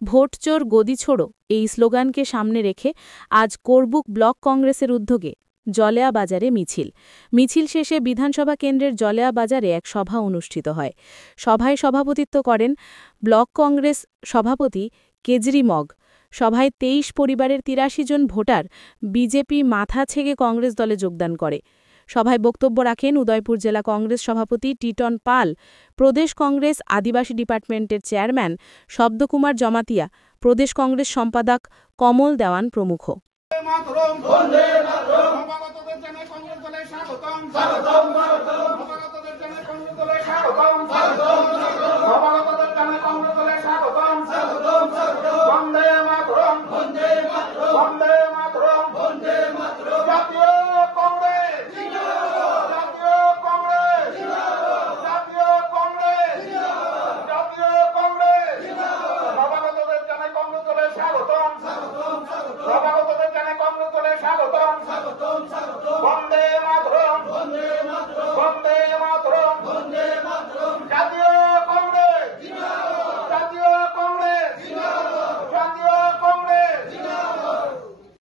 Vote চোর গদি ছোড়ো এই স্লোগানকে সামনে রেখে আজ করবুক ব্লক কংগ্রেসের উদ্যোগে জলেয়া বাজারে মিছিল শেষে বিধানসভা কেন্দ্রের জলেয়া বাজারে এক সভা অনুষ্ঠিত হয়। সভায় সভাপতিত্ব করেন ব্লক কংগ্রেস সভাপতি কেজরি মগ। সভায় ২৩ পরিবারের ৮৩ জন ভোটার বিজেপি মাথা ছেগে কংগ্রেস দলে যোগদান করে। সভায় বক্তব্য রাখেন উদয়পুর জেলা কংগ্রেস সভাপতি টিটন পাল, প্রদেশ কংগ্রেস আদিবাসী ডিপার্টমেন্টের চেয়ারম্যান শব্দকুমার জমাতিয়া, প্রদেশ কংগ্রেস সম্পাদক কমল দেওয়ান প্রমুখ। বন্দে মাতরম বন্দে মাতরম নবাগতদের জানাই কংগ্রেস দলে স্বাগতম স্বাগতম